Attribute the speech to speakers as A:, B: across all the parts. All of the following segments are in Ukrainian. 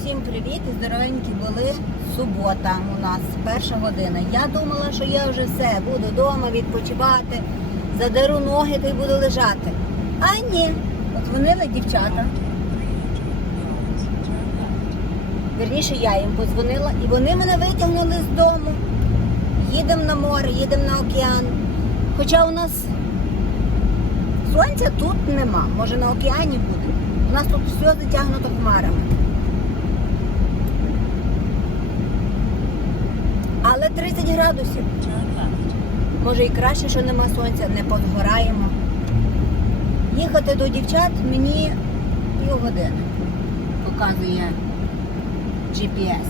A: Всім привіт здоровенькі були. Субота у нас перша година. Я думала, що я вже все, буду вдома відпочивати, задеру ноги та й буду лежати. А ні, подзвонили дівчата. Вірніше, я їм подзвонила, і вони мене витягнули з дому. Їдемо на море, їдемо на океан. Хоча у нас сонця тут нема, може на океані буде. У нас тут все затягнуто хмарами. Але 30 градусів. Може і краще, що нема сонця, не позгораємо. Їхати до дівчат мені півгодини. Показує GPS.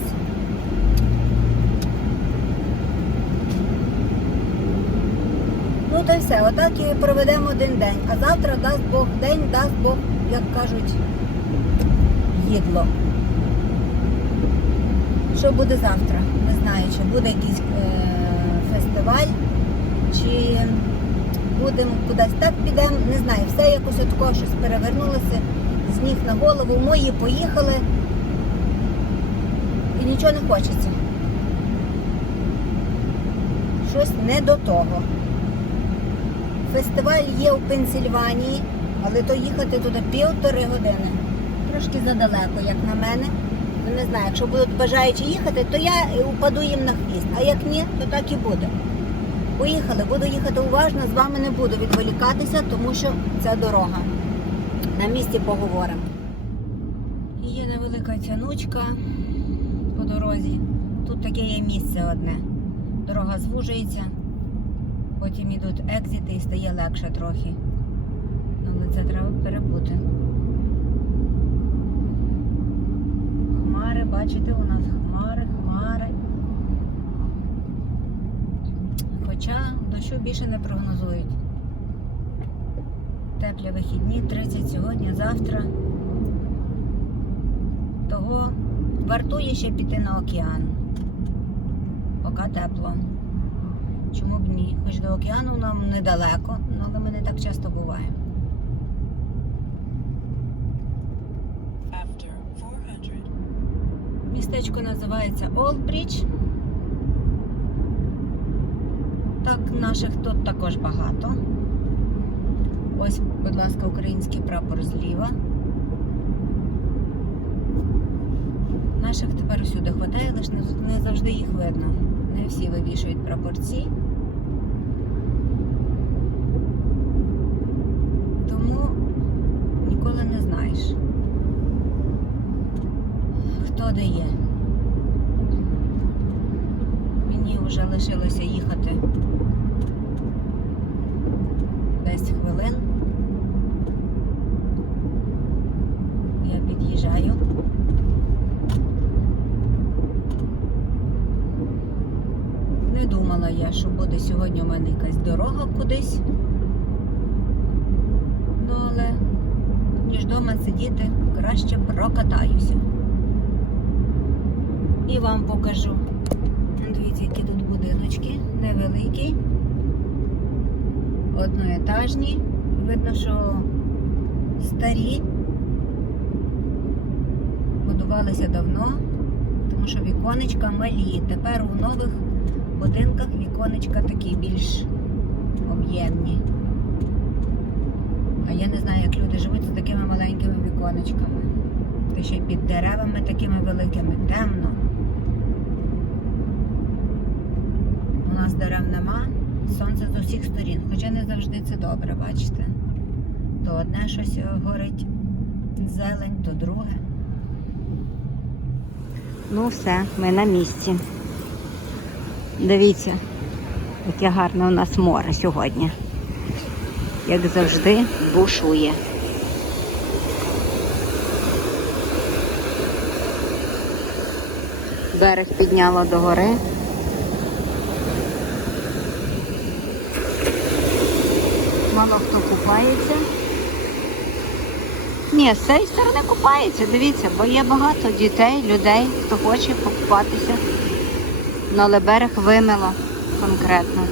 A: Ну то й все, отак і проведемо один день. А завтра дасть Бог день, дасть Бог, як кажуть, їдло. Що буде завтра? Знаю, чи буде якийсь е, фестиваль, чи будемо кудись так підемо, не знаю, все якось отако щось перевернулося з ніг на голову, мої поїхали і нічого не хочеться. Щось не до того. Фестиваль є у Пенсільванії, але то їхати туди півтори години. Трошки задалеко, як на мене. Ну, не знаю, якщо будуть бажаючі їхати, то я упаду їм на хвіст. А як ні, то так і буде. Поїхали, буду їхати уважно, з вами не буду відволікатися, тому що це дорога. На місці поговоримо. Є невелика тянучка по дорозі. Тут таке є місце одне. Дорога звужується, потім йдуть екзити і стає легше трохи. Але це треба перебути. Хмари, бачите, у нас хмари, хмари. Хоча дощу більше не прогнозують. Теплі вихідні, 30 сьогодні, завтра. Того вартує ще піти на океан. Поки тепло. Чому б ні? Хоч до океану нам недалеко, але ми не так часто буваємо. Містечко називається Олбріч. Так, наших тут також багато. Ось, будь ласка, український прапор зліва. Наших тепер усюди хватає, лише не, завжди їх видно. Не всі вивішують прапорці. Тому ніколи не знаєш, є. Мені вже лишилося їхати 10 хвилин. Я під'їжджаю. Не думала я, що буде сьогодні у мене якась дорога кудись. Ну, але ніж вдома сидіти, краще прокатаюся. Вам покажу. Дивіться, які тут будиночки, невеликі, одноетажні. Видно, що старі, будувалися давно, тому що віконечка малі. Тепер у нових будинках віконечка такі більш об'ємні. А я не знаю, як люди живуть з такими маленькими віконечками. Та ще й під деревами такими великими, темно. У нас дерев нема, сонце з усіх сторін, хоча не завжди це добре, бачите. То одне щось горить зелень, то друге. Ну все, ми на місці. Дивіться, яке гарне у нас море сьогодні. Як завжди, бушує. Берег підняло до Мало хто купається. Ні, з цієї сторони купається, дивіться, бо є багато дітей, людей, хто хоче покупатися. Але берег вимило конкретно.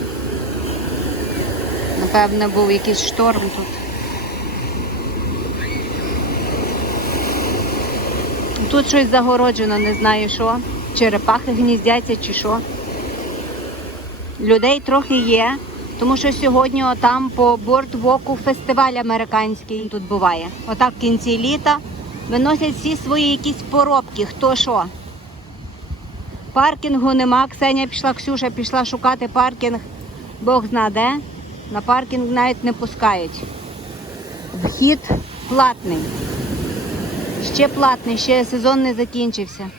A: Напевно, був якийсь шторм тут. Тут щось загороджено, не знаю що. Черепахи гніздяться чи що. Людей трохи є, тому що сьогодні там по бордвоку фестиваль американський тут буває. Отак в кінці літа виносять всі свої якісь поробки, хто що. Паркінгу нема. Ксеня пішла, Ксюша пішла шукати паркінг. Бог зна де. На паркінг навіть не пускають. Вхід платний. Ще платний, ще сезон не закінчився.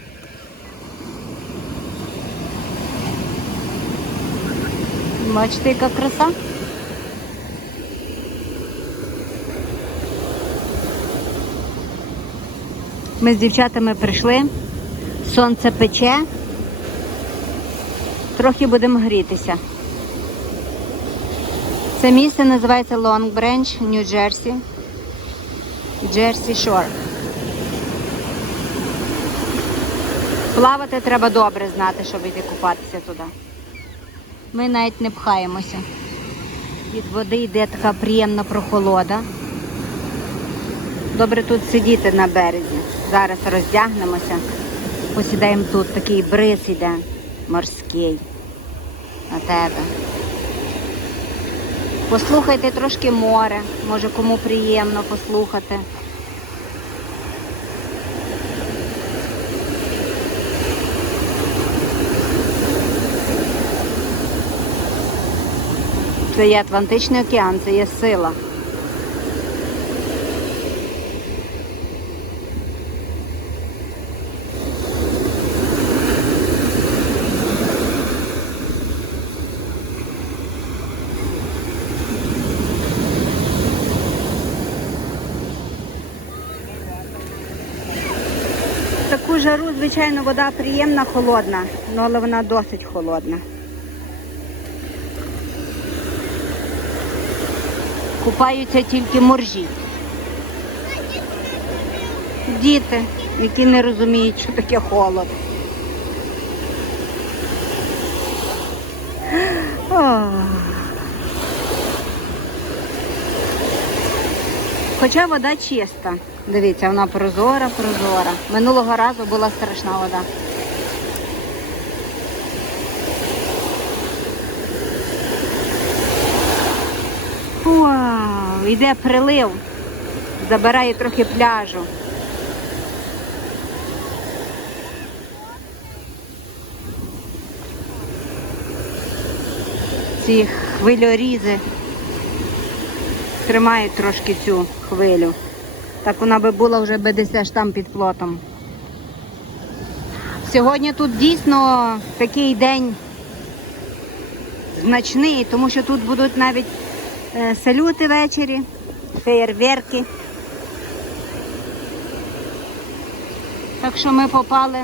A: Бачите, яка краса. Ми з дівчатами прийшли. Сонце пече. Трохи будемо грітися. Це місце називається Long Branch, Нью-Джерсі. Джерсі Шор. Плавати треба добре знати, щоб йти купатися туди. Ми навіть не пхаємося. Від води йде така приємна прохолода. Добре тут сидіти на березі. Зараз роздягнемося. Посідаємо тут, такий бриз іде морський на тебе. Послухайте трошки море, може кому приємно послухати. Це є Атлантичний океан, це є сила. Таку жару, звичайно, вода приємна, холодна, ну, але вона досить холодна. Купаються тільки моржі. Діти, які не розуміють, що таке холод. Хоча вода чиста. Дивіться, вона прозора, прозора. Минулого разу була страшна вода. Йде прилив, забирає трохи пляжу. Ці хвильорізи тримають трошки цю хвилю. Так вона би була вже би десь аж там під плотом. Сьогодні тут дійсно такий день значний, тому що тут будуть навіть салюти ввечері, феєрверки. Так що ми попали.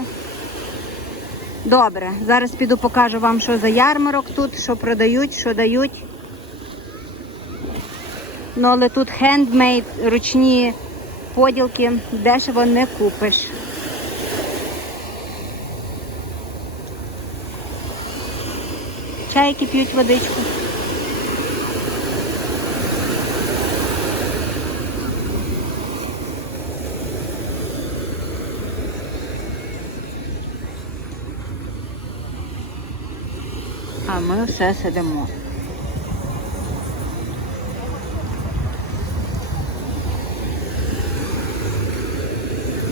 A: Добре, зараз піду покажу вам, що за ярмарок тут, що продають, що дають. Ну, але тут хендмейд, ручні поділки, дешево не купиш. Чайки п'ють водичку. А все сидимо.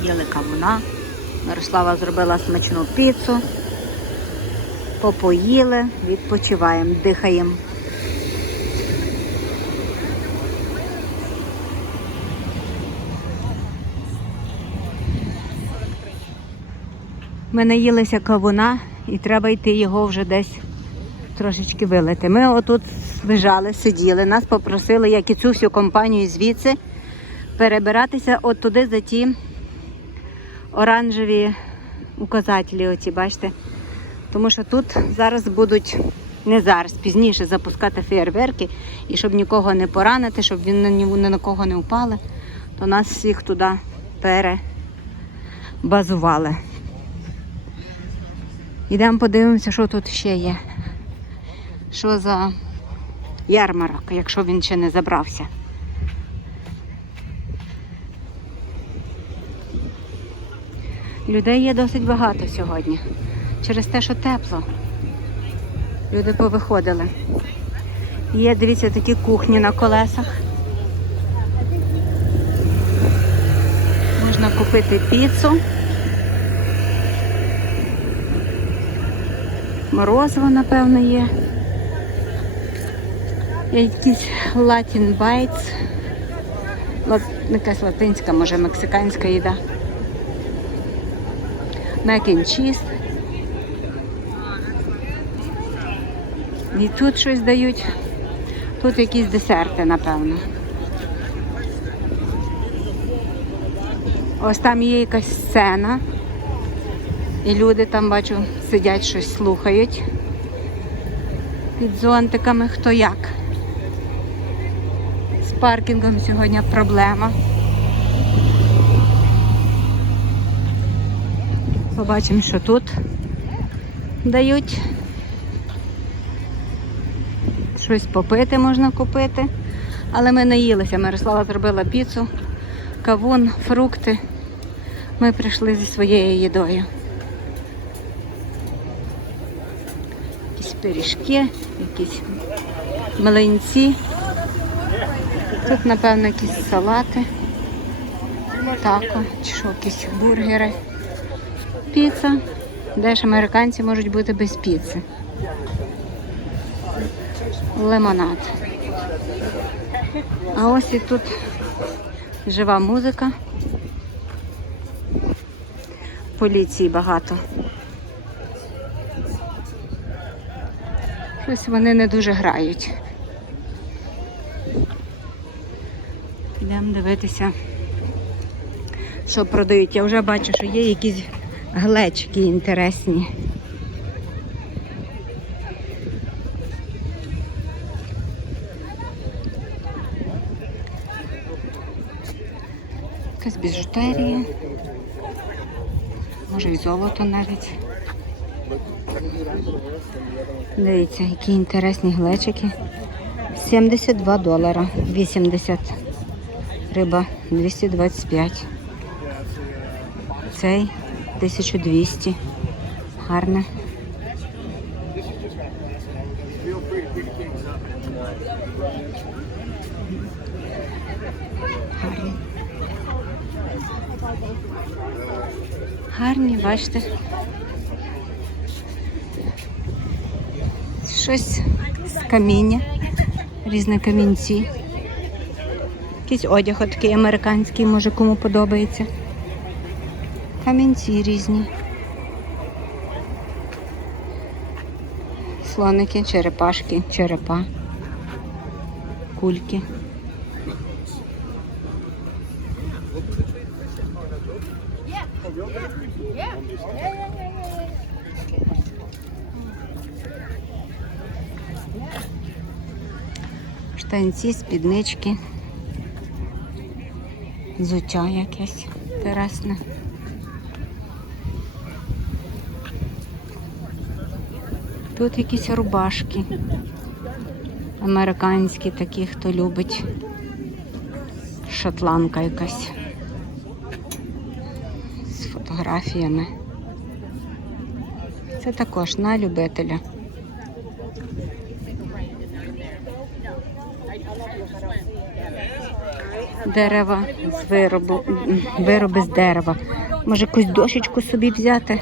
A: Їли кавуна. Мирослава зробила смачну піцу. Попоїли, відпочиваємо, дихаємо. Ми наїлися кавуна і треба йти його вже десь трошечки вилити. Ми отут лежали, сиділи, нас попросили, як і цю всю компанію звідси, перебиратися от туди за ті оранжеві указателі, оці, бачите. Тому що тут зараз будуть, не зараз, пізніше запускати фейерверки, і щоб нікого не поранити, щоб він ні на кого не впали, то нас всіх туди перебазували. Ідемо подивимося, що тут ще є. Що за ярмарок, якщо він ще не забрався. Людей є досить багато сьогодні. Через те, що тепло. Люди повиходили. Є, дивіться, такі кухні на колесах. Можна купити піцу. Морозиво, напевно, є. Якісь Latin Bites. Лат... Якась латинська, може, мексиканська їда. Cheese. І тут щось дають. Тут якісь десерти, напевно. Ось там є якась сцена. І люди там, бачу, сидять, щось слухають. Під зонтиками хто як. Паркінгом сьогодні проблема. Побачимо, що тут дають. Щось попити можна купити. Але ми наїлися. Мирослава зробила піцу, кавун, фрукти. Ми прийшли зі своєю їдою. Якісь пиріжки, якісь млинці. Тут, напевно, якісь салати, тако, чи що, якісь бургери. Піца. Де ж американці можуть бути без піци? Лимонад. А ось і тут жива музика. Поліції багато. Щось вони не дуже грають. Йдемо дивитися, що продають. Я вже бачу, що є якісь глечики інтересні. Якась біжутерія. Може і золото навіть. Дивіться, які інтересні глечики. 72 долара, 80. Риба 225. Цей 1200. Гарне. Гарні. Гарні, бачите. Щось з каміння, різні камінці. Якийсь одяг такий американський, може кому подобається. Камінці різні. Слоники, черепашки, черепа, кульки. Штанці, спіднички, взуття якесь інтересне. Тут якісь рубашки. Американські такі, хто любить. Шотландка якась. З фотографіями. Це також на любителя. Дерева з виробу, вироби з дерева. Може якусь дошечку собі взяти.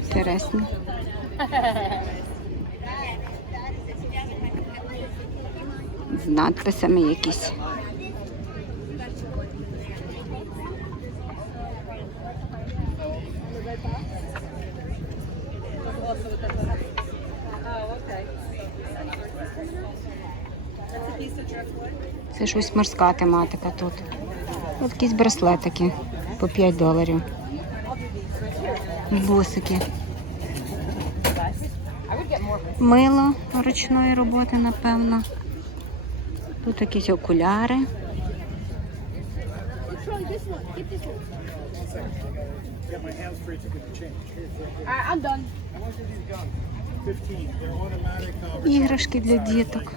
A: Інтересно. З надписами якісь. Це щось морська тематика тут. Ось якісь браслетики по 5 доларів. Бусики. Мило ручної роботи, напевно. Тут якісь окуляри. Іграшки для діток.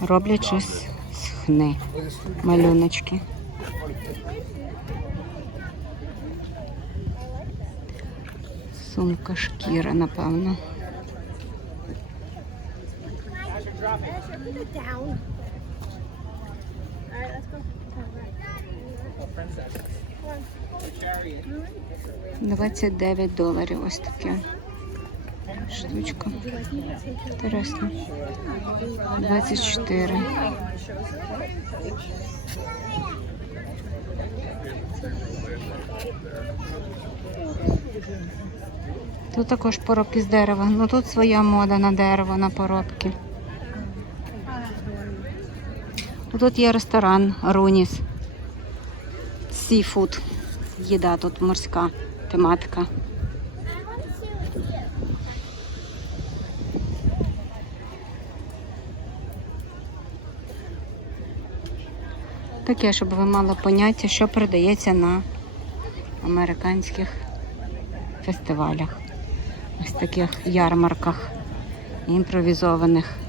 A: Роблять щось хни. Малюночки. Сумка шкіра, напевно.
B: Right.
A: 29 доларів ось таке. Штучка. Інтересно. 24. Тут також поробки з дерева. Ну тут своя мода на дерево, на поробки. Тут є ресторан Руніс. Сіфуд. Їда тут морська тематика. Таке, щоб ви мали поняття, що продається на американських фестивалях. Ось таких ярмарках імпровізованих.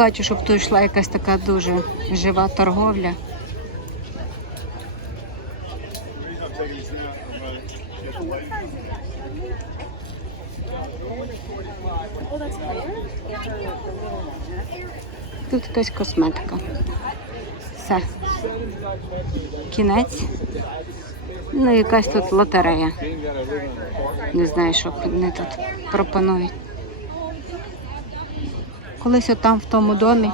A: Бачу, щоб тут йшла якась така дуже жива торговля. Тут якась косметика. Все. Кінець. Ну, якась тут лотерея. Не знаю, що вони тут пропонують. Колись отам в тому домі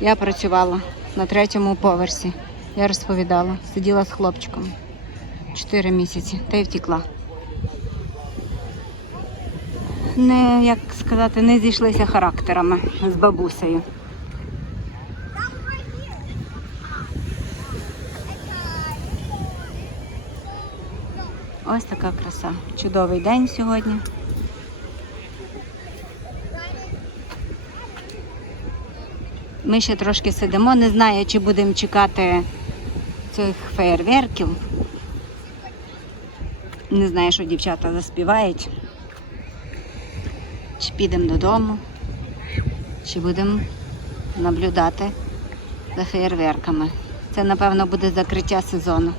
A: я працювала на третьому поверсі. Я розповідала, сиділа з хлопчиком чотири місяці та й втікла. Не, як сказати, не зійшлися характерами з бабусею. Ось така краса. Чудовий день сьогодні. Ми ще трошки сидимо, не знаю, чи будемо чекати цих феєрверків. Не знаю, що дівчата заспівають. Чи підемо додому, чи будемо наблюдати за феєрверками. Це, напевно, буде закриття сезону.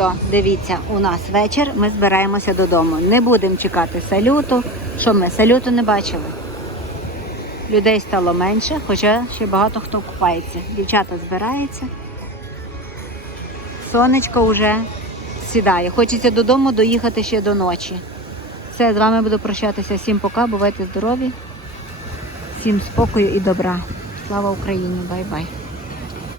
A: Все, дивіться, у нас вечір, ми збираємося додому. Не будемо чекати салюту. Що ми салюту не бачили? Людей стало менше, хоча ще багато хто купається. Дівчата збираються. Сонечко вже сідає. Хочеться додому доїхати ще до ночі. Все, з вами буду прощатися. Всім пока, бувайте здорові, всім спокою і добра. Слава Україні! Бай-бай!